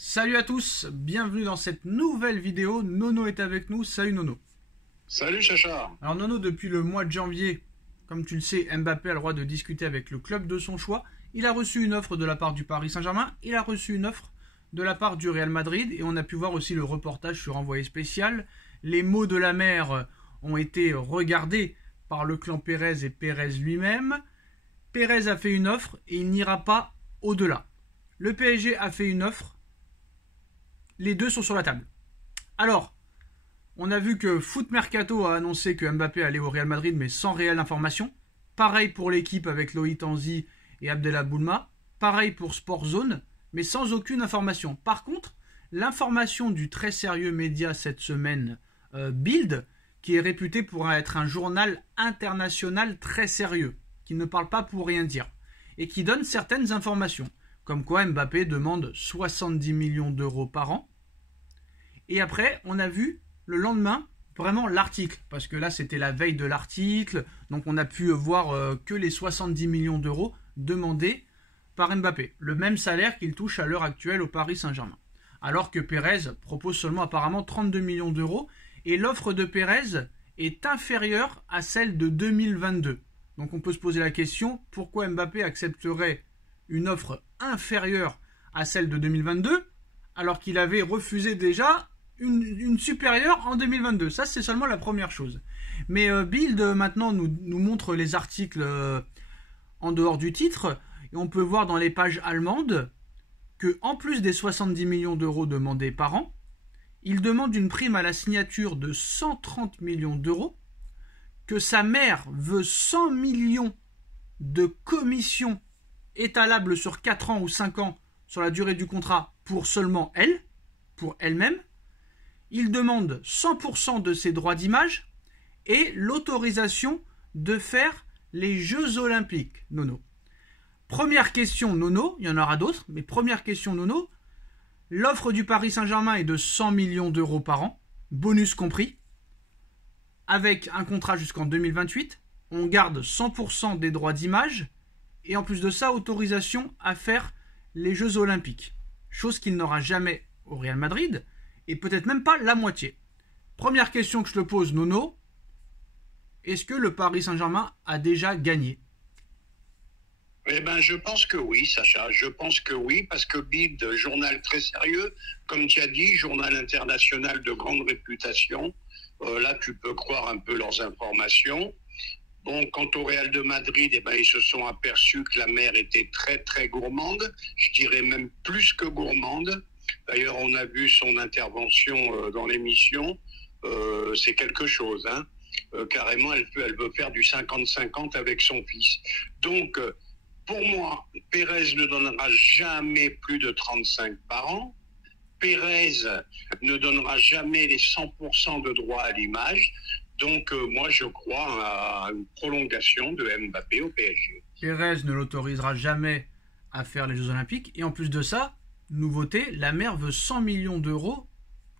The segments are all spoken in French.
Salut à tous, bienvenue dans cette nouvelle vidéo. Nono est avec nous. Salut Nono. Salut Chacha. Alors Nono, depuis le mois de janvier, comme tu le sais, Mbappé a le droit de discuter avec le club de son choix. Il a reçu une offre de la part du Paris Saint-Germain, il a reçu une offre de la part du Real Madrid, et on a pu voir aussi le reportage sur Envoyé spécial. Les mots de la mer ont été regardés par le clan Pérez et Pérez lui-même. Pérez a fait une offre et il n'ira pas au-delà. Le PSG a fait une offre. Les deux sont sur la table. Alors, on a vu que Foot Mercato a annoncé que Mbappé allait au Real Madrid, mais sans réelle information. Pareil pour l'équipe avec Loïc Tanzi et Abdellah Boulma. Pareil pour Sport Zone, mais sans aucune information. Par contre, l'information du très sérieux média cette semaine, Bild, qui est réputé pour être un journal international très sérieux, qui ne parle pas pour rien dire, et qui donne certaines informations. Comme quoi Mbappé demande 70 millions d'euros par an. Et après, on a vu le lendemain vraiment l'article. Parce que là, c'était la veille de l'article. Donc on a pu voir que les 70 millions d'euros demandés par Mbappé. Le même salaire qu'il touche à l'heure actuelle au Paris Saint-Germain. Alors que Pérez propose seulement apparemment 32 millions d'euros. Et l'offre de Pérez est inférieure à celle de 2022. Donc on peut se poser la question, pourquoi Mbappé accepterait une offre inférieure à celle de 2022, alors qu'il avait refusé déjà une supérieure en 2022. Ça, c'est seulement la première chose. Mais Bild, maintenant, nous montre les articles en dehors du titre, et on peut voir dans les pages allemandes que, en plus des 70 millions d'euros demandés par an, il demande une prime à la signature de 130 millions d'euros, que sa mère veut 100 millions de commissions étalable sur 4 ans ou 5 ans sur la durée du contrat pour seulement elle, pour elle-même. Il demande 100% de ses droits d'image et l'autorisation de faire les Jeux Olympiques, Nono. Première question, Nono, il y en aura d'autres, mais première question, Nono, l'offre du Paris Saint-Germain est de 100 millions d'euros par an, bonus compris, avec un contrat jusqu'en 2028, on garde 100% des droits d'image, et en plus de ça, autorisation à faire les Jeux Olympiques. Chose qu'il n'aura jamais au Real Madrid, et peut-être même pas la moitié. Première question que je te pose, Nono. Est-ce que le Paris Saint-Germain a déjà gagné? Eh ben, je pense que oui, Sacha. Je pense que oui, parce que Bild, journal très sérieux, comme tu as dit, journal international de grande réputation. Là, tu peux croire un peu leurs informations. Bon, quant au Real de Madrid, eh ben, ils se sont aperçus que la mère était très très gourmande, je dirais même plus que gourmande. D'ailleurs, on a vu son intervention dans l'émission, c'est quelque chose, hein. Carrément, elle veut faire du 50-50 avec son fils. Donc, pour moi, Pérez ne donnera jamais plus de 35 par an. Pérez ne donnera jamais les 100% de droit à l'image. Donc, moi, je crois à une prolongation de Mbappé au PSG. Pérez ne l'autorisera jamais à faire les Jeux Olympiques. Et en plus de ça, nouveauté, la mère veut 100 millions d'euros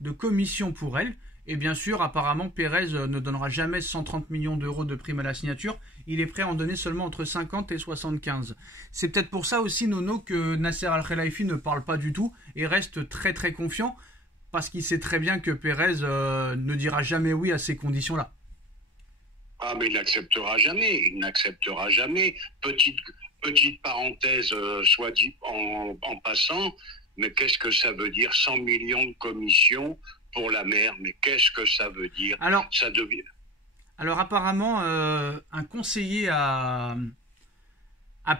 de commission pour elle. Et bien sûr, apparemment, Pérez ne donnera jamais 130 millions d'euros de prime à la signature. Il est prêt à en donner seulement entre 50 et 75. C'est peut-être pour ça aussi, Nono, que Nasser Al-Khelaifi ne parle pas du tout et reste très très confiant. Parce qu'il sait très bien que Pérez ne dira jamais oui à ces conditions-là. Ah, mais il n'acceptera jamais. Il n'acceptera jamais. Petite parenthèse, soit dit en passant, mais qu'est-ce que ça veut dire 100 millions de commissions pour la mère? Mais qu'est-ce que ça veut dire? Alors apparemment, un conseiller à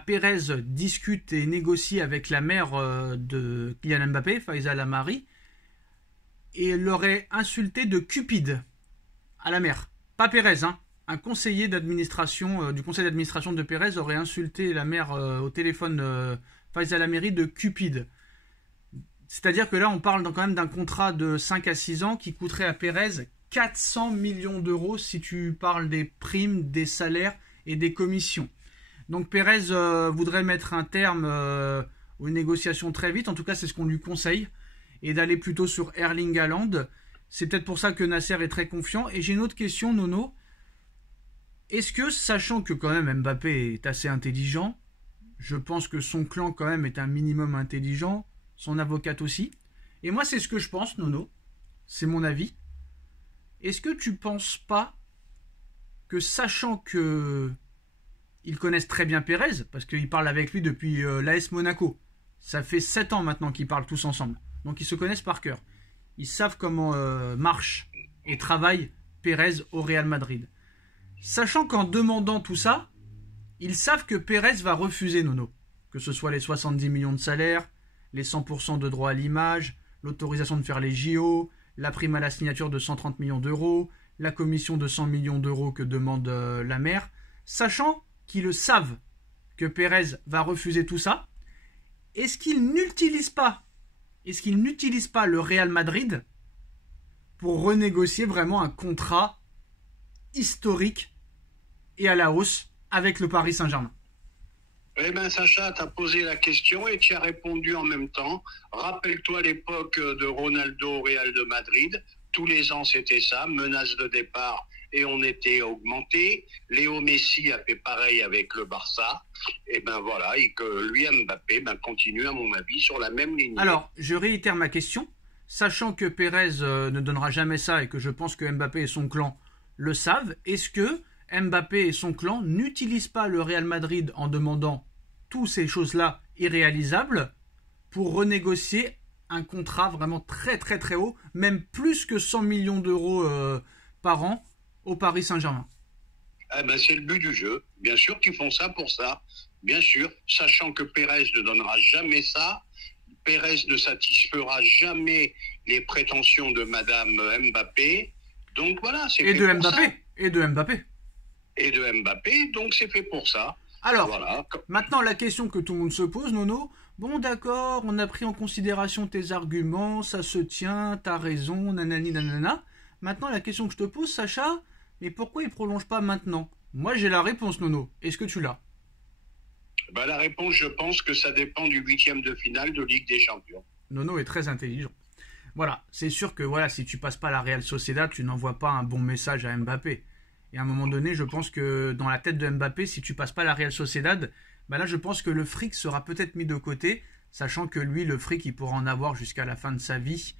Pérez discute et négocie avec la mère de Kylian Mbappé, Faiza Lamari, et l'aurait insulté de cupide à la mère. Pas Pérez, hein. Un conseiller d'administration du conseil d'administration de Pérez aurait insulté la mère au téléphone, Faiza Lamari, de cupide. C'est-à-dire que là, on parle quand même d'un contrat de 5 à 6 ans qui coûterait à Pérez 400 millions d'euros si tu parles des primes, des salaires et des commissions. Donc Pérez voudrait mettre un terme aux négociations très vite. En tout cas, c'est ce qu'on lui conseille. Et d'aller plutôt sur Erling Haaland. C'est peut-être pour ça que Nasser est très confiant. Et j'ai une autre question, Nono. Est-ce que, sachant que quand même Mbappé est assez intelligent, je pense que son clan quand même est un minimum intelligent, son avocate aussi, Et moi, c'est ce que je pense, Nono. C'est mon avis. Est-ce que tu penses pas que, sachant que ils connaissent très bien Pérez, parce qu'ils parlent avec lui depuis l'AS Monaco, ça fait 7 ans maintenant qu'ils parlent tous ensemble, donc ils se connaissent par cœur. Ils savent comment marche et travaille Pérez au Real Madrid. Sachant qu'en demandant tout ça, ils savent que Pérez va refuser, Nono. Que ce soit les 70 millions de salaire, les 100% de droit à l'image, l'autorisation de faire les JO, la prime à la signature de 130 millions d'euros, la commission de 100 millions d'euros que demande la mère. Sachant qu'ils le savent que Pérez va refuser tout ça, est-ce qu'ils n'utilisent pas le Real Madrid pour renégocier vraiment un contrat historique et à la hausse avec le Paris Saint-Germain? Eh bien, Sacha, tu as posé la question et tu as répondu en même temps. Rappelle-toi l'époque de Ronaldo au Real de Madrid. Tous les ans, c'était ça, menace de départ et on était augmenté. Léo Messi a fait pareil avec le Barça. Et ben voilà, et que lui, Mbappé, continue à mon avis sur la même ligne. Alors, je réitère ma question. Sachant que Pérez ne donnera jamais ça et que je pense que Mbappé et son clan le savent, est-ce que Mbappé et son clan n'utilisent pas le Real Madrid en demandant toutes ces choses-là irréalisables pour renégocier un contrat vraiment très très très haut, même plus que 100 millions d'euros par an au Paris Saint-Germain? C'est le but du jeu. Bien sûr qu'ils font ça pour ça. Bien sûr, sachant que Pérez ne donnera jamais ça. Pérez ne satisfera jamais les prétentions de Madame Mbappé. Donc voilà, c'est fait pour ça. Et de Mbappé. Et de Mbappé, donc c'est fait pour ça. Alors, voilà. Maintenant la question que tout le monde se pose, Nono, bon d'accord, on a pris en considération tes arguments, ça se tient, t'as raison, nanani nanana. Maintenant la question que je te pose, Sacha, mais pourquoi il prolonge pas maintenant? Moi j'ai la réponse, Nono, est-ce que tu l'as? La réponse, je pense que ça dépend du 8e de finale de Ligue des Champions. Nono est très intelligent. Voilà, c'est sûr que voilà, si tu passes pas la Real Sociedad, tu n'envoies pas un bon message à Mbappé. Et à un moment donné, je pense que dans la tête de Mbappé, si tu passes pas la Real Sociedad, là je pense que le fric sera peut-être mis de côté, sachant que lui, le fric, il pourra en avoir jusqu'à la fin de sa vie.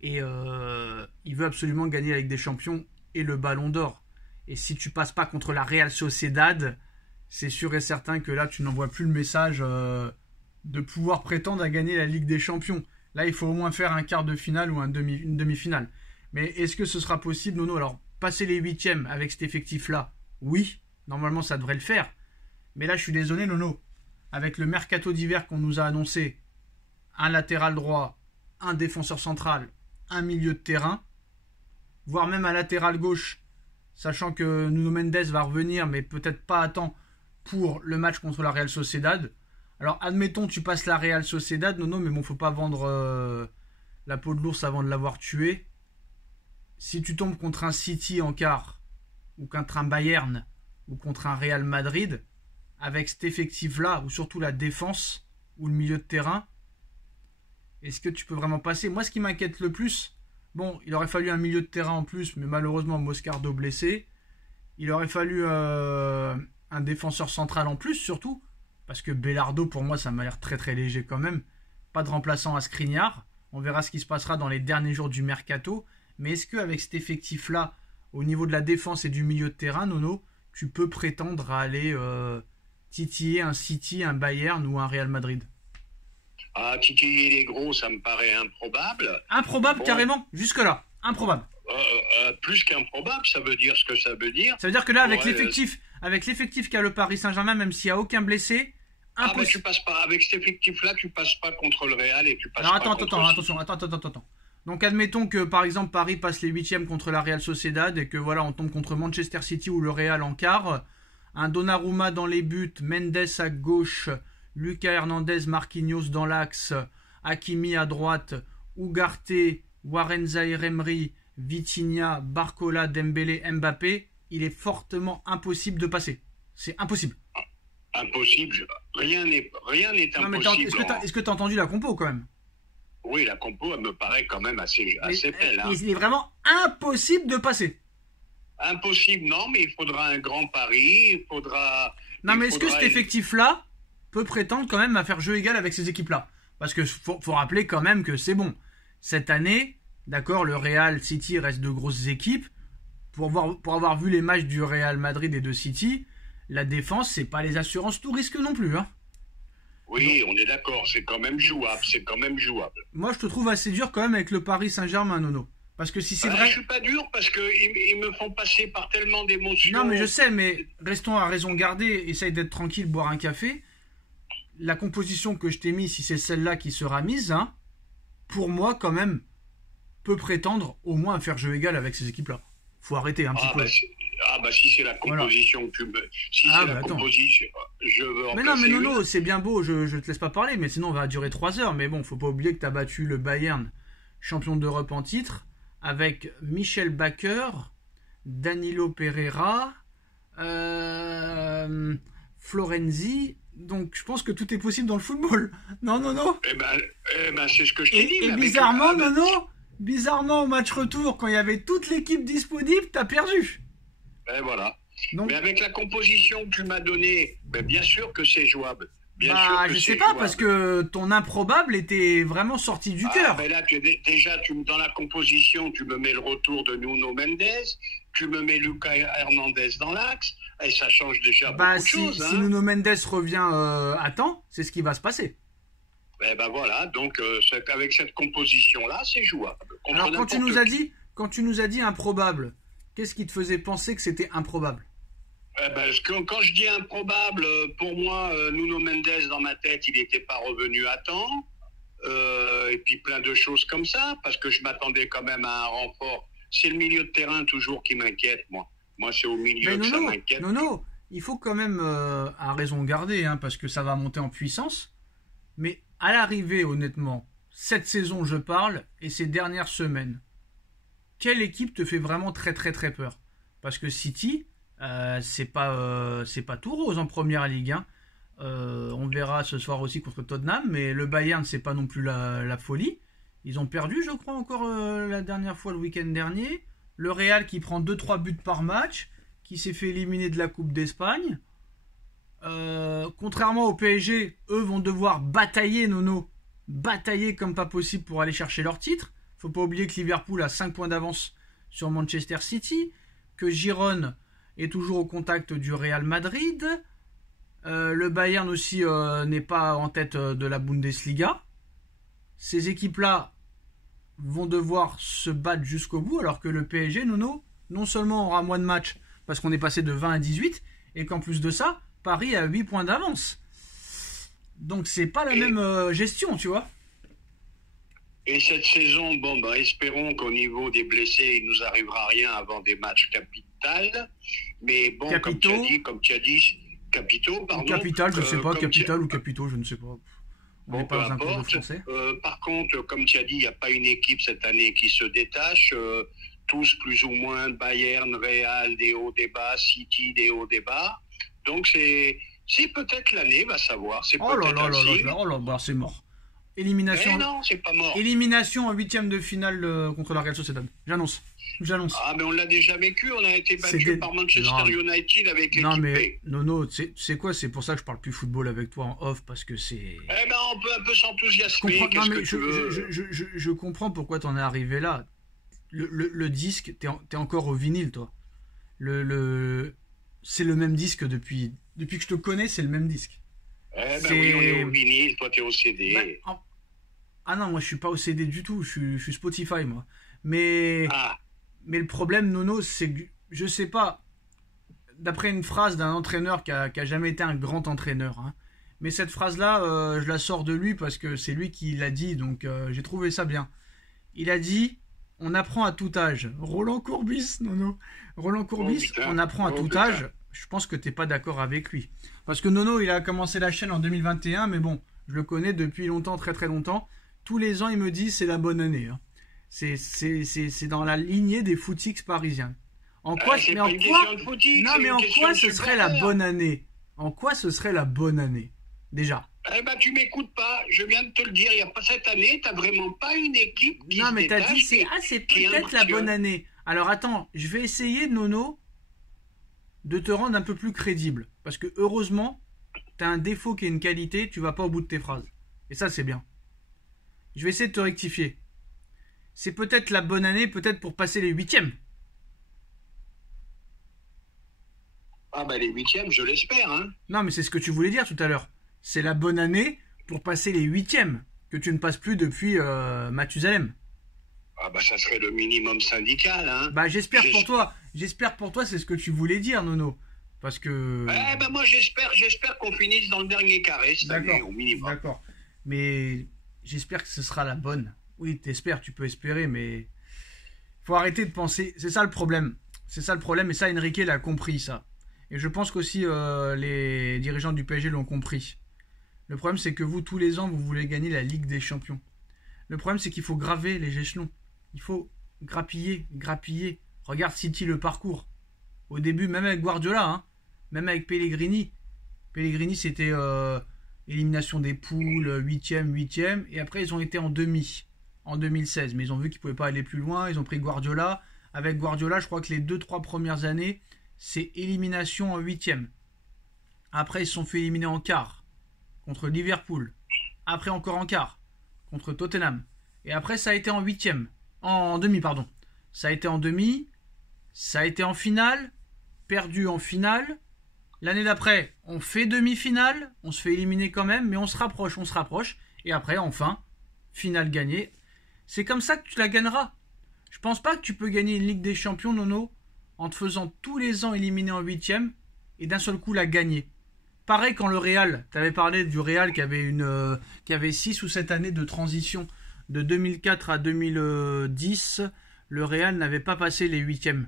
Et il veut absolument gagner la Ligue des Champions et le Ballon d'Or. Et si tu passes pas contre la Real Sociedad, c'est sûr et certain que là, tu n'envoies plus le message de pouvoir prétendre à gagner la Ligue des Champions. Là, il faut au moins faire un quart de finale ou une demi-finale. Mais est-ce que ce sera possible, Nono? Alors, passer les 8e avec cet effectif-là, oui, normalement, ça devrait le faire. Mais là, je suis désolé, Nono. Avec le mercato d'hiver qu'on nous a annoncé, un latéral droit, un défenseur central, un milieu de terrain, voire même un latéral gauche, sachant que Nuno Mendes va revenir, mais peut-être pas à temps pour le match contre la Real Sociedad. Alors, admettons, tu passes la Real Sociedad, Nono, mais bon, faut pas vendre la peau de l'ours avant de l'avoir tué. Si tu tombes contre un City en quart, ou contre un Bayern, ou contre un Real Madrid, avec cet effectif-là, ou surtout la défense, ou le milieu de terrain, est-ce que tu peux vraiment passer? Moi, ce qui m'inquiète le plus, bon, il aurait fallu un milieu de terrain en plus, mais malheureusement, Moscardo blessé. Il aurait fallu un défenseur central en plus, surtout, parce que Belardo, pour moi, ça m'a l'air très très léger quand même. Pas de remplaçant à Skriniar. On verra ce qui se passera dans les derniers jours du mercato. Mais est-ce qu'avec cet effectif-là, au niveau de la défense et du milieu de terrain, Nono, tu peux prétendre à aller titiller un City, un Bayern ou un Real Madrid? Ah, titiller les gros, ça me paraît improbable. Improbable, bon, carrément, jusque-là. Improbable. Plus qu'improbable, ça veut dire ce que ça veut dire. Ça veut dire que là, avec l'effectif qu'a le Paris Saint-Germain, même s'il n'y a aucun blessé, impossible. Mais tu passes pas, avec cet effectif-là, tu passes pas contre le Real et tu passes Alors, pas attends. Donc admettons que par exemple Paris passe les 8e contre la Real Sociedad et que voilà on tombe contre Manchester City ou le Real en quart. Un Donnarumma dans les buts, Mendes à gauche, Lucas Hernandez, Marquinhos dans l'axe, Hakimi à droite, Ugarte, Warren Zaïre-Emery, Vitinha, Barcola, Dembélé, Mbappé. Il est fortement impossible de passer. C'est impossible. Impossible. Rien n'est impossible. Non, mais est-ce que tu as entendu la compo quand même? Oui, la compo, elle me paraît quand même assez belle. Hein. Il est vraiment impossible de passer. Impossible, non, mais il faudra un grand pari, mais est-ce que cet effectif-là peut prétendre quand même à faire jeu égal avec ces équipes-là? Parce que faut rappeler quand même que c'est bon. Cette année, d'accord, le Real, City restent de grosses équipes. Pour avoir vu les matchs du Real Madrid et de City, la défense, c'est pas les assurances tout risque non plus. Hein. Oui, on est d'accord, c'est quand même jouable, Moi, je te trouve assez dur quand même avec le Paris Saint-Germain, Nono. Parce que si c'est vrai... Je suis pas dur parce qu'ils me font passer par tellement d'émotions. Non, mais je sais, mais restons à raison gardée, essaye d'être tranquille, boire un café. La composition que je t'ai mise, si c'est celle-là qui sera mise, hein, pour moi, quand même, peut prétendre au moins à faire jeu égal avec ces équipes-là. Faut arrêter un petit peu. Si c'est la composition que tu me... Si c'est la composition, je veux en mais non, mais Nono, c'est bien beau, je te laisse pas parler, mais sinon on va durer 3 heures. Mais bon, faut pas oublier que tu as battu le Bayern, champion d'Europe en titre, avec Michel Baker, Danilo Pereira, Florenzi. Donc je pense que tout est possible dans le football. Non, Nono. Eh ben, c'est ce que je t'ai dit. Et bizarrement, Nono, bizarrement, au match retour, quand il y avait toute l'équipe disponible, t'as perdu. Et voilà. Donc, mais avec la composition que tu m'as donnée, bien sûr que c'est jouable. Bien sûr que je sais pas, jouable. Parce que ton improbable était vraiment sorti du cœur. Mais là, déjà, dans la composition, tu me mets le retour de Nuno Mendes, tu me mets Lucas Hernandez dans l'axe, et ça change déjà beaucoup de choses. Si Nuno Mendes revient à temps, c'est ce qui va se passer. Voilà, donc avec cette composition-là, c'est jouable. Alors quand tu nous as dit improbable, qu'est-ce qui te faisait penser que c'était improbable? Quand je dis improbable, pour moi, Nuno Mendes, dans ma tête, il n'était pas revenu à temps. Et puis plein de choses comme ça, parce que je m'attendais quand même à un renfort. C'est le milieu de terrain toujours qui m'inquiète, moi. Moi, c'est au milieu que ça m'inquiète. Non, il faut quand même, à raison garder, hein, parce que ça va monter en puissance. Mais à l'arrivée, honnêtement, cette saison, je parle, et ces dernières semaines, quelle équipe te fait vraiment très très très peur? Parce que City, c'est pas tout rose en première ligue. Hein. On verra ce soir aussi contre Tottenham, mais le Bayern, c'est pas non plus la folie. Ils ont perdu, je crois, encore la dernière fois, le week-end dernier. Le Real qui prend 2-3 buts par match, qui s'est fait éliminer de la Coupe d'Espagne. Contrairement au PSG, eux vont devoir batailler, Nono. Batailler comme pas possible pour aller chercher leur titre. Faut pas oublier que Liverpool a 5 points d'avance sur Manchester City, que Girona est toujours au contact du Real Madrid. Le Bayern aussi n'est pas en tête de la Bundesliga. Ces équipes-là vont devoir se battre jusqu'au bout, alors que le PSG, Nono, non seulement aura moins de matchs, parce qu'on est passé de 20 à 18, et qu'en plus de ça, Paris a 8 points d'avance. Donc c'est pas la même gestion, tu vois. Et cette saison, espérons qu'au niveau des blessés, il nous arrivera rien avant des matchs capitaux. Mais bon, comme tu as dit, capitaux, pardon. Capital, je sais pas, capital ou capitaux, je ne sais pas. On n'est pas dans un cours de français. Par contre, comme tu as dit, il n'y a pas une équipe cette année qui se détache. Tous plus ou moins, Bayern, Real, des hauts, des bas, City, des hauts, des bas. Donc c'est peut-être l'année, va savoir. C'est c'est mort. Élimination. Mais non, c'est pas mort. Élimination en 8e de finale contre la Real Sociedad. J'annonce. Ah, mais on l'a déjà vécu. On a été battu par Manchester United avec l'équipe. Non, mais Nono, c'est quoi? C'est pour ça que je parle plus football avec toi en off, parce que c'est. On peut un peu s'enthousiasmer. Je comprends pourquoi t'en es arrivé là. Le disque, t'es encore au vinyle, toi. C'est le même disque depuis que je te connais, c'est le même disque. Oui, on est au vinyle, toi t'es au CD. Ah non, moi je suis pas au CD du tout, je suis Spotify, moi. Mais le problème, Nono, c'est que, je sais pas, d'après une phrase d'un entraîneur qui a jamais été un grand entraîneur, hein, mais cette phrase-là, je la sors de lui parce que c'est lui qui l'a dit, donc j'ai trouvé ça bien. Il a dit, on apprend à tout âge. Roland Courbis, Nono. Roland Courbis, on apprend à tout âge. Je pense que t'es pas d'accord avec lui. Parce que Nono, il a commencé la chaîne en 2021, mais bon, je le connais depuis longtemps, très très longtemps. Tous les ans, il me dit c'est la bonne année. Hein. C'est dans la lignée des footix parisiens. En quoi ce serait la bonne année? En quoi ce serait la bonne année? Déjà. Tu m'écoutes pas, je viens de te le dire, il n'y a pas cette année, t'as vraiment pas une équipe qui Non, mais t'as dit c'est peut-être la bonne année. Alors attends, je vais essayer, Nono, de te rendre un peu plus crédible. Parce que heureusement, t'as un défaut qui est une qualité, tu vas pas au bout de tes phrases. Et ça, c'est bien. Je vais essayer de te rectifier. c'est peut-être la bonne année, peut-être pour passer les huitièmes. Ah ben les huitièmes, je l'espère. Hein. Non, mais c'est ce que tu voulais dire tout à l'heure. C'est la bonne année pour passer les huitièmes, que tu ne passes plus depuis Mathusalem. Ah bah ça serait le minimum syndical. Hein. Bah j'espère pour toi. J'espère pour toi, c'est ce que tu voulais dire, Nono. Parce que... Eh ben moi j'espère qu'on finisse dans le dernier carré cette année, au minimum. D'accord. Mais j'espère que ce sera la bonne. Oui, t'espères, tu peux espérer, mais... Faut arrêter de penser... C'est ça le problème. C'est ça le problème, et ça, Enrique l'a compris, ça. Et je pense qu'aussi les dirigeants du PSG l'ont compris. Le problème, c'est que vous, tous les ans, vous voulez gagner la Ligue des Champions. Le problème, c'est qu'il faut graver les échelons. Il faut grappiller. Regarde City, le parcours. Au début, même avec Guardiola, hein, même avec Pellegrini. Pellegrini, c'était élimination des poules, 8e. Et après, ils ont été en demi, en 2016. Mais ils ont vu qu'ils ne pouvaient pas aller plus loin. Ils ont pris Guardiola. Avec Guardiola, je crois que les 2-3 premières années, c'est élimination en 8e. Après, ils se sont fait éliminer en quart contre Liverpool. Après, encore en quart contre Tottenham. Et après, ça a été en 8e. En demi, pardon. Ça a été en demi. Ça a été en finale. Perdu en finale. L'année d'après, on fait demi-finale. On se fait éliminer quand même, mais on se rapproche. Et après, enfin, finale gagnée. C'est comme ça que tu la gagneras. Je pense pas que tu peux gagner une Ligue des Champions, Nono, en te faisant tous les ans éliminer en 8e et d'un seul coup la gagner. Pareil quand le Real, tu avais parlé du Real qui avait 6 ou 7 années de transition de 2004 à 2010, le Real n'avait pas passé les 8e.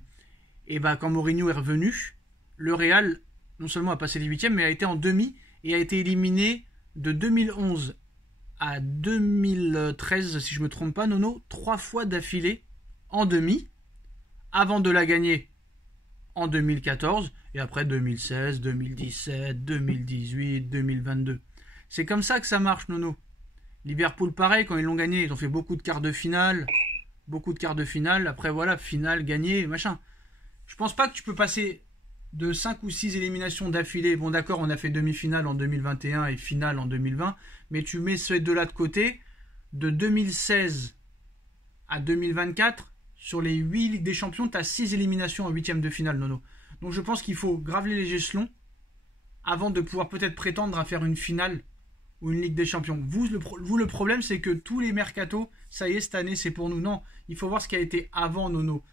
Et bah quand Mourinho est revenu, le Real non seulement a passé les 8e mais a été en demi et a été éliminé de 2011 à 2013 si je me trompe pas, Nono, 3 fois d'affilée en demi avant de la gagner en 2014 et après 2016, 2017, 2018, 2022. C'est comme ça que ça marche, Nono. Liverpool, pareil, quand ils l'ont gagné, ils ont fait beaucoup de quarts de finale. Après, voilà, finale, gagné, machin. Je pense pas que tu peux passer de 5 ou 6 éliminations d'affilée. Bon, d'accord, on a fait demi-finale en 2021 et finale en 2020. Mais tu mets ces deux-là de côté. De 2016 à 2024, sur les 8 Ligues des Champions, tu as 6 éliminations en 8e de finale, Nono. Donc je pense qu'il faut graver les échelons avant de pouvoir peut-être prétendre à faire une finale ou une Ligue des Champions. Vous, le problème, c'est que tous les mercatos, ça y est, cette année, c'est pour nous. Non, il faut voir ce qui a été avant, Nono.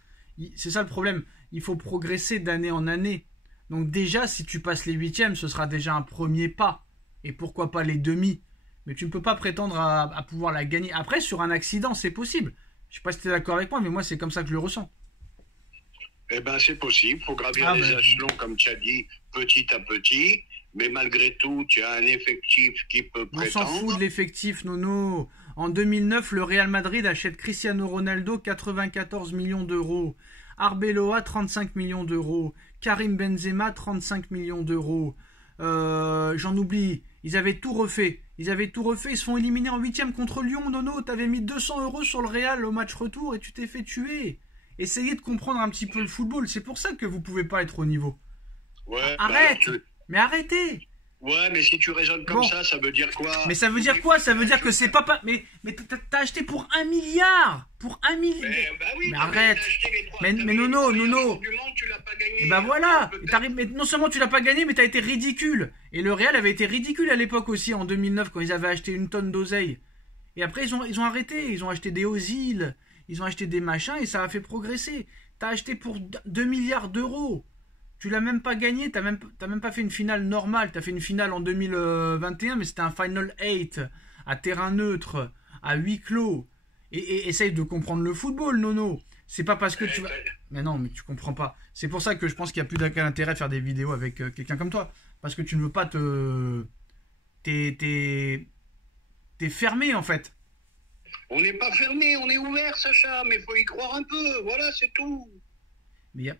C'est ça le problème. Il faut progresser d'année en année. Donc déjà, si tu passes les 8e, ce sera déjà un premier pas. Et pourquoi pas les demi. Mais tu ne peux pas prétendre à pouvoir la gagner. Après, sur un accident, c'est possible. Je ne sais pas si tu es d'accord avec moi, mais moi, c'est comme ça que je le ressens. Eh bien, c'est possible. Il faut gravir les échelons, comme tu as dit, petit à petit. Mais malgré tout, tu as un effectif qui peut prétendre. On s'en fout de l'effectif, Nono. En 2009, le Real Madrid achète Cristiano Ronaldo, 94 millions d'euros. Arbeloa, 35 millions d'euros. Karim Benzema, 35 millions d'euros. J'en oublie. Ils avaient tout refait. Ils se font éliminer en 8e contre Lyon, Nono. T'avais mis 200 € sur le Real au match retour et tu t'es fait tuer. Essayez de comprendre un petit peu le football. C'est pour ça que vous pouvez pas être au niveau. Ouais, arrête. Mais arrêtez. Ouais, mais si tu raisonnes comme ça veut dire quoi? Mais ça veut dire quoi? Ça veut dire que c'est pas... Mais t'as acheté pour 1 milliard. Pour 1 milliard. Mais arrête. Mais Nono. Et bah voilà. Mais non seulement tu l'as pas gagné, mais t'as été ridicule. Et le Real avait été ridicule à l'époque aussi, en 2009, quand ils avaient acheté une tonne d'oseille. Et après, ils ont arrêté. Ils ont acheté des Ozil. Ils ont acheté des machins et ça a fait progresser. T'as acheté pour 2 milliards d'euros. Tu l'as même pas gagné, t'as même pas fait une finale normale. T'as fait une finale en 2021, mais c'était un Final 8 à terrain neutre, à huis clos. Et essaye de comprendre le football, Nono. C'est pas parce que tu vas... Mais non, mais tu comprends pas. C'est pour ça que je pense qu'il n'y a plus d'aucun intérêt de faire des vidéos avec quelqu'un comme toi. Parce que tu ne veux pas te... T'es fermé, en fait. On n'est pas fermé, on est ouvert, Sacha, mais il faut y croire un peu. Voilà, c'est tout. Mais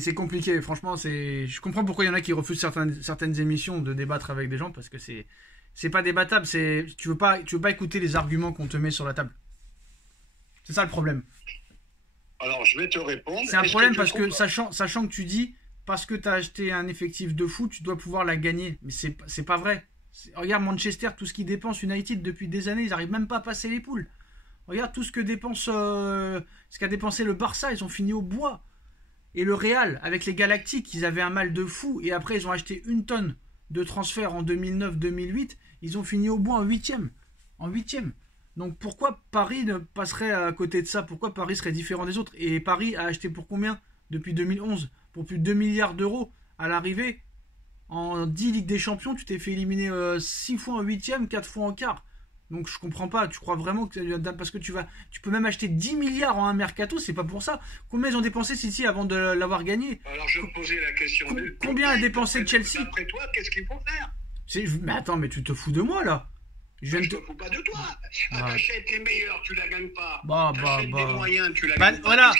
c'est compliqué, franchement. Je comprends pourquoi il y en a qui refusent certaines émissions de débattre avec des gens, parce que c'est pas débattable. Tu veux pas écouter les arguments qu'on te met sur la table. C'est ça le problème. Alors je vais te répondre. C'est un problème parce que sachant que tu dis parce que tu as acheté un effectif de fou, tu dois pouvoir la gagner. Mais c'est pas vrai. Regarde Manchester, tout ce qu'ils dépensent, United depuis des années, ils n'arrivent même pas à passer les poules. Regarde tout ce que dépense, ce qu'a dépensé le Barça, ils ont fini au bois. Et le Real, avec les Galactiques, ils avaient un mal de fou. Et après, ils ont acheté 1 tonne de transferts en 2009-2008. Ils ont fini au bois en 8e. En 8e. Donc pourquoi Paris ne passerait à côté de ça? Pourquoi Paris serait différent des autres? Et Paris a acheté pour combien depuis 2011? Pour plus de 2 milliards d'euros à l'arrivée. En 10 Ligues des Champions, tu t'es fait éliminer 6 fois en 8e, 4 fois en quart. Donc je comprends pas, tu crois vraiment que parce que tu peux même acheter 10 milliards en un mercato, c'est pas pour ça. Combien ils ont dépensé City avant de l'avoir gagné? Alors je me posais la question. Combien a dépensé Chelsea? Après toi, qu'est-ce qu'il faut faire? Mais attends, mais tu te fous de moi là? Je ne te fous pas de toi. T'achètes les meilleurs, tu la gagnes pas. T'achètes des moyens, tu la gagnes pas.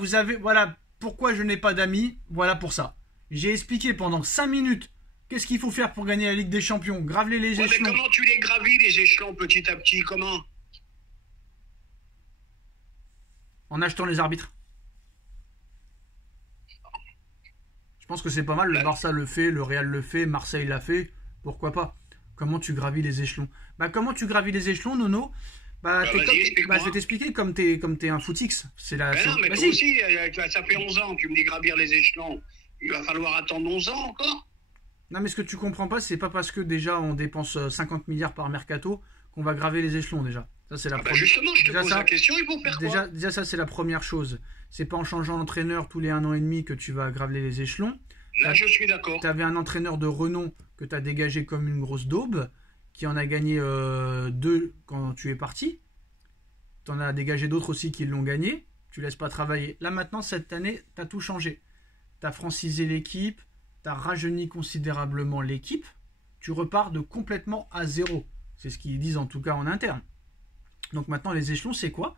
Voilà pourquoi je n'ai pas d'amis, voilà pour ça. J'ai expliqué pendant 5 minutes qu'est-ce qu'il faut faire pour gagner la Ligue des Champions. Graveler les échelons. Mais comment tu les gravis, les échelons, petit à petit? Comment? En achetant les arbitres. Je pense que c'est pas mal. Le Barça le fait, le Real le fait, Marseille l'a fait. Pourquoi pas? Comment tu gravis les échelons? Comment tu gravis les échelons, Nono? Je vais t'expliquer comme t'es un footix. Non, mais toi aussi, ça fait 11 ans. Tu me dis gravir les échelons. Il va falloir attendre 11 ans encore. Non, mais ce que tu comprends pas, c'est pas parce que déjà on dépense 50 milliards par mercato qu'on va graver les échelons déjà. Ça, c'est la première. Justement, je te pose la question, ils vont faire quoi? Déjà, ça, c'est la première chose. C'est pas en changeant d'entraîneur tous les 1 an et demi que tu vas graver les échelons. Là, je suis d'accord. Tu avais un entraîneur de renom que tu as dégagé comme une grosse daube, qui en a gagné 2 quand tu es parti. Tu en as dégagé d'autres aussi qui l'ont gagné. Tu laisses pas travailler. Là, maintenant, cette année, tu as tout changé. Tu as francisé l'équipe. Tu as rajeuni considérablement l'équipe, tu repars de complètement à zéro. C'est ce qu'ils disent en tout cas en interne. Donc maintenant, les échelons, c'est quoi?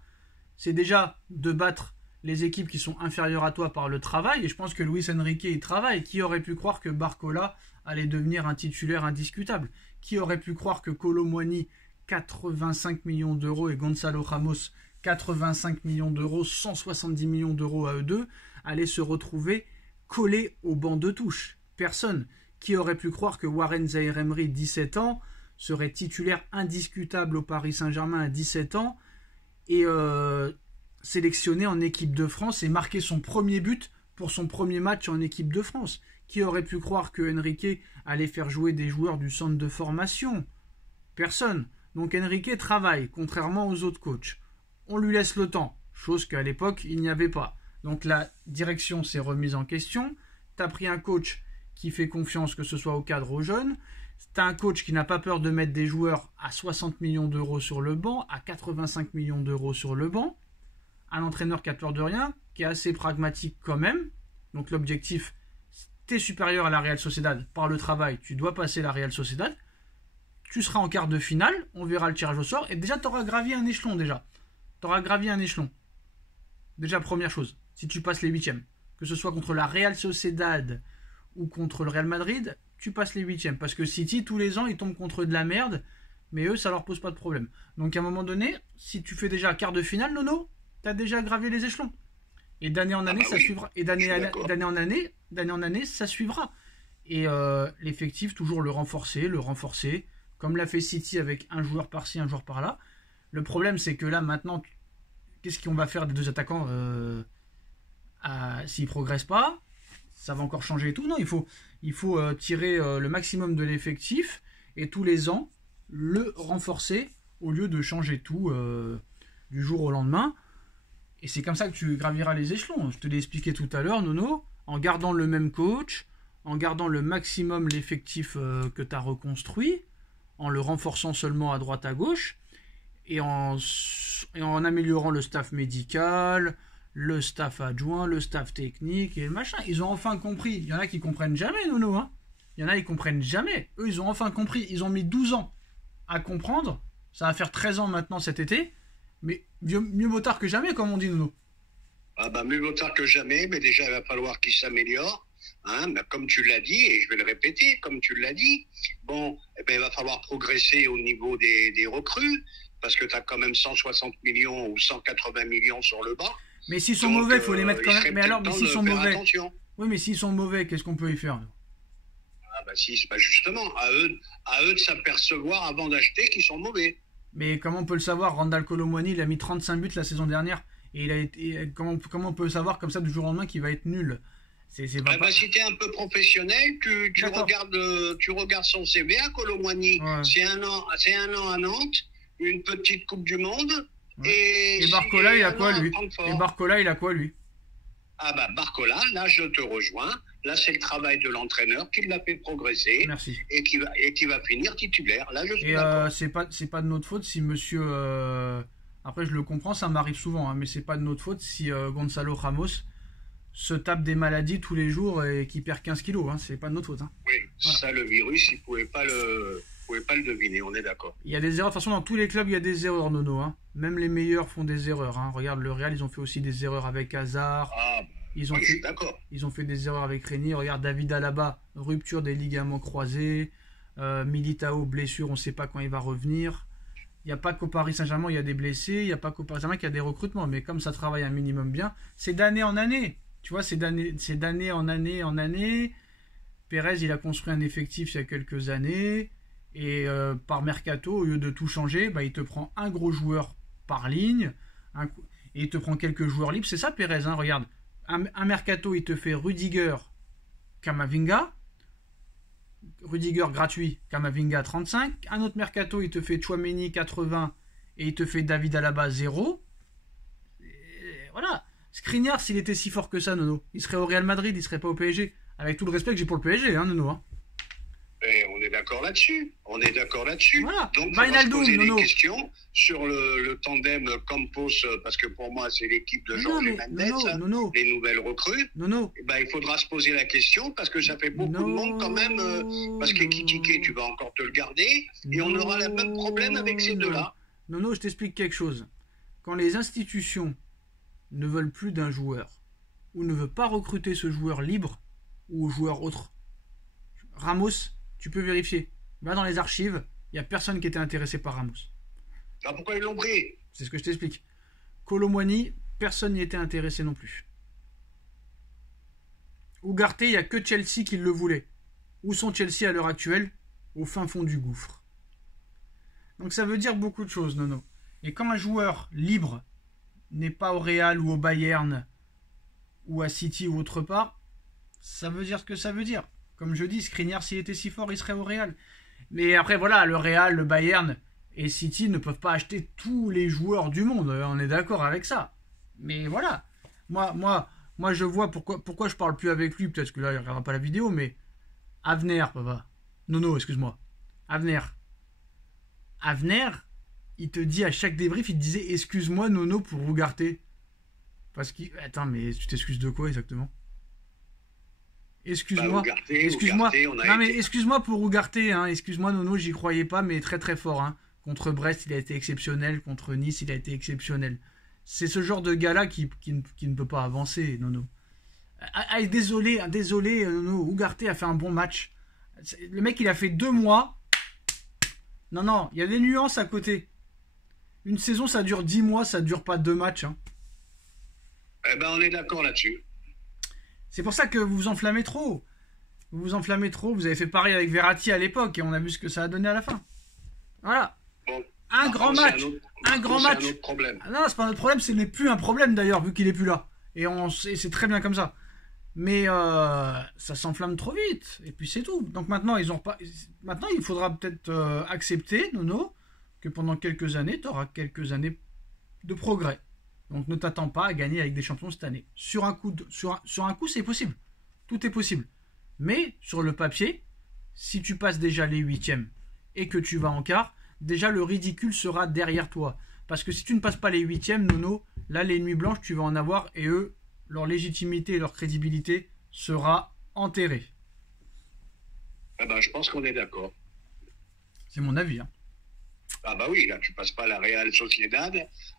C'est déjà de battre les équipes qui sont inférieures à toi par le travail. Et je pense que Luis Enrique, il travaille. Qui aurait pu croire que Barcola allait devenir un titulaire indiscutable? Qui aurait pu croire que Kolo Muani, 85 millions d'euros, et Gonzalo Ramos, 85 millions d'euros, 170 millions d'euros à eux deux, allaient se retrouver collés au banc de touche? Personne. Qui aurait pu croire que Warren Zaïre-Emery, 17 ans, serait titulaire indiscutable au Paris Saint-Germain à 17 ans et sélectionné en équipe de France et marqué son premier but pour son premier match en équipe de France? Qui aurait pu croire que Enrique allait faire jouer des joueurs du centre de formation? Personne. Donc Enrique travaille, contrairement aux autres coachs. On lui laisse le temps, chose qu'à l'époque, il n'y avait pas. Donc la direction s'est remise en question. Tu as pris un coach qui fait confiance, que ce soit au cadre ou aux jeunes. Tu as un coach qui n'a pas peur de mettre des joueurs à 60 millions d'euros sur le banc, à 85 millions d'euros sur le banc. Un entraîneur qui a peur de rien, qui est assez pragmatique quand même. Donc l'objectif, tu es supérieur à la Real Sociedad par le travail, tu dois passer la Real Sociedad. Tu seras en quart de finale, on verra le tirage au sort. Et déjà, tu auras gravi un échelon déjà. Tu auras gravi un échelon. Déjà, première chose, si tu passes les 8e, que ce soit contre la Real Sociedad ou contre le Real Madrid, tu passes les 8e. Parce que City, tous les ans, ils tombent contre de la merde, mais eux, ça leur pose pas de problème. Donc à un moment donné, si tu fais déjà quart de finale, Nono, tu as déjà gravé les échelons. Et d'année en année, ça suivra. Et d'année en année, ça suivra. Et l'effectif, toujours le renforcer, comme l'a fait City avec un joueur par-ci, un joueur par-là. Le problème, c'est que là, maintenant, qu'est-ce qu'on va faire des deux attaquants s'ils ne progressent pas? Ça va encore changer et tout. Non, il faut tirer le maximum de l'effectif et tous les ans le renforcer au lieu de changer tout du jour au lendemain. Et c'est comme ça que tu graviras les échelons. Je te l'ai expliqué tout à l'heure, Nono, en gardant le même coach, en gardant le maximum l'effectif que tu as reconstruit, en le renforçant seulement à droite à gauche, et en améliorant le staff médical, le staff adjoint, le staff technique et le machin. Ils ont enfin compris. Il y en a qui comprennent jamais, Nono. Hein. Il y en a qui comprennent jamais. Eux, ils ont enfin compris. Ils ont mis 12 ans à comprendre. Ça va faire 13 ans maintenant cet été. Mais mieux vaut tard que jamais, comme on dit, Nono. Ah bah mieux vaut tard que jamais, mais déjà il va falloir qu'ils s'améliorent. Hein, bah, comme tu l'as dit, et je vais le répéter, comme tu l'as dit, bon, eh ben, il va falloir progresser au niveau des recrues, parce que tu as quand même 160 millions ou 180 millions sur le banc. Mais s'ils sont mauvais, il faut les mettre quand même. Mais alors, mais s'ils sont mauvais. Oui, mais s'ils sont mauvais, qu'est-ce qu'on peut y faire? bah si, bah justement, à eux de s'apercevoir avant d'acheter qu'ils sont mauvais. Mais comment on peut le savoir? Randal Kolo Muani, il a mis 35 buts la saison dernière. Et comment on peut savoir comme ça du jour au lendemain qu'il va être nul? Bah, si tu es un peu professionnel, tu regardes son CV à Kolo Muani. Ouais. C'est un an à Nantes, une petite Coupe du Monde. Ouais. Et Barcola, il a quoi, lui? Francfort. Et Barcola, il a quoi, lui? Ah bah Barcola, là je te rejoins. Là c'est le travail de l'entraîneur qui l'a fait progresser. Merci. Et qui va finir titulaire. Là je suis Et d'accord. c'est pas de notre faute si monsieur. Après, je le comprends, ça m'arrive souvent, hein, mais c'est pas de notre faute si Gonzalo Ramos se tape des maladies tous les jours et qui perd 15 kilos. Hein, c'est pas de notre faute. Hein. Oui, Voilà. ça le virus, il pouvait pas le deviner, on est d'accord. Il y a des erreurs. De toute façon, dans tous les clubs, il y a des erreurs, Nono. Hein. Même les meilleurs font des erreurs. Hein. Regarde le Real, ils ont fait aussi des erreurs avec Hazard. Ah, Ils ont, oui, je fait, suis d'accord. ils ont fait des erreurs avec Reni. Regarde David Alaba, rupture des ligaments croisés. Militao, blessure, on ne sait pas quand il va revenir. Il n'y a pas qu'au Paris Saint-Germain, il y a des blessés. Il n'y a pas qu'au Paris Saint-Germain qu'il y a des recrutements. Mais comme ça travaille un minimum bien, c'est d'année en année. Tu vois, c'est d'année en année en année. Pérez, il a construit un effectif il y a quelques années. Et par mercato, au lieu de tout changer, bah, il te prend un gros joueur par ligne. Et il te prend quelques joueurs libres. C'est ça, Pérez, hein, regarde. Un mercato, il te fait Rudiger, Camavinga. Rudiger gratuit, Camavinga 35. Un autre mercato, il te fait Tchouaméni 80 et il te fait David Alaba 0. Et voilà. Skriniar, s'il était si fort que ça, Nono, il serait au Real Madrid, il serait pas au PSG. Avec tout le respect que j'ai pour le PSG, hein, Nono. Hein. Et on est d'accord là-dessus. On est d'accord là-dessus. Voilà. Donc, on va se Wijnaldum, poser des Nono. questions sur le tandem Campos, parce que pour moi, c'est l'équipe de Non, Jorge mais Mendes, Nono. les nouvelles recrues. Nono. Eh ben, il faudra se poser la question, parce que ça fait beaucoup de monde quand même. Parce qu'Ekitike, tu vas encore te le garder. Et on aura le même problème avec ces deux-là. Nono, je t'explique quelque chose. Quand les institutions ne veulent plus d'un joueur, ou ne veulent pas recruter ce joueur libre, ou joueur autre, Ramos, tu peux vérifier. Va dans les archives, il n'y a personne qui était intéressé par Ramos. Alors pourquoi ils l'ont pris? C'est ce que je t'explique. Kolo Muani, personne n'y était intéressé non plus. Ugarte, il n'y a que Chelsea qui le voulait. Où sont Chelsea à l'heure actuelle? Au fin fond du gouffre. Donc ça veut dire beaucoup de choses, Nono. Et quand un joueur libre n'est pas au Real ou au Bayern ou à City ou autre part, ça veut dire ce que ça veut dire. Comme je dis, Skriniar, s'il était si fort, il serait au Real. Mais après, voilà, le Real, le Bayern et City ne peuvent pas acheter tous les joueurs du monde. On est d'accord avec ça. Mais voilà. Moi, je vois pourquoi je parle plus avec lui. Peut-être que là, il ne regardera pas la vidéo, mais Avner, papa. Non, excuse-moi. Avner, il te dit à chaque débrief, il te disait excuse-moi Nono pour Ugarte. Parce qu'il... Attends, mais tu t'excuses de quoi exactement? Excuse-moi. Bah, Excuse-moi. Ugarte, Non mais excuse-moi pour Ugarte, hein. Excuse-moi Nono, j'y croyais pas, mais très très fort. Hein. Contre Brest, il a été exceptionnel. Contre Nice, il a été exceptionnel. C'est ce genre de gars-là qui ne peut pas avancer, Nono. Désolé, Nono. Ugarte a fait un bon match. Le mec, il a fait 2 mois. Non, il y a des nuances à côté. Une saison, ça dure 10 mois, ça dure pas 2 matchs. Hein. Eh ben, on est d'accord là-dessus. C'est pour ça que vous vous enflammez trop. Vous avez fait pareil avec Verratti à l'époque et on a vu ce que ça a donné à la fin. Voilà. Bon, un grand match. Un grand match. C'est un autre problème. Ah non, c'est pas notre problème, ce n'est plus un problème d'ailleurs, vu qu'il est plus là. Et c'est très bien comme ça. Mais ça s'enflamme trop vite. Et puis c'est tout. Donc maintenant, maintenant il faudra peut-être accepter, Nono, que pendant quelques années, tu auras quelques années de progrès. Donc ne t'attends pas à gagner avec des champions cette année. Sur un coup, c'est possible. Tout est possible. Mais sur le papier, si tu passes déjà les 8e et que tu vas en quart, déjà le ridicule sera derrière toi. Parce que si tu ne passes pas les 8e, Nono, là les nuits blanches, tu vas en avoir et eux, leur légitimité et leur crédibilité sera enterrée. Ah ben, je pense qu'on est d'accord. C'est mon avis. Hein. Ah bah oui, là tu passes pas la Real Sociedad.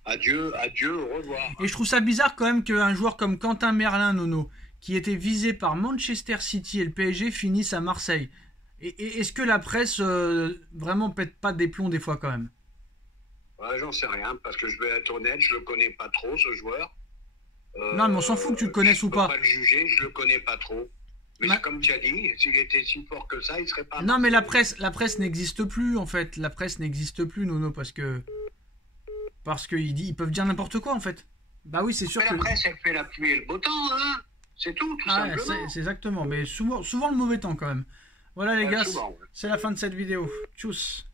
Adieu, au revoir. Et je trouve ça bizarre quand même qu'un joueur comme Quentin Merlin, Nono, qui était visé par Manchester City et le PSG, finisse à Marseille. Et est-ce que la presse vraiment pète pas des plombs des fois quand même? Ouais, j'en sais rien, parce que je vais être honnête, je le connais pas trop ce joueur. Non, mais on s'en fout que tu le connaisses ou pas. Je peux pas le juger, je le connais pas trop. Mais Ma- comme tu as dit, s'il était si fort que ça, il serait pas... Non, mais la presse n'existe plus, en fait. La presse n'existe plus, Nono, parce que ils peuvent dire n'importe quoi, en fait. Bah oui, c'est sûr Mais que... la presse, elle fait la pluie et le beau temps, hein. C'est tout Ah, ouais, simplement. c'est exactement, mais souvent le mauvais temps, quand même. Voilà, les gars, Souvent, ouais. c'est la fin de cette vidéo. Tchuss.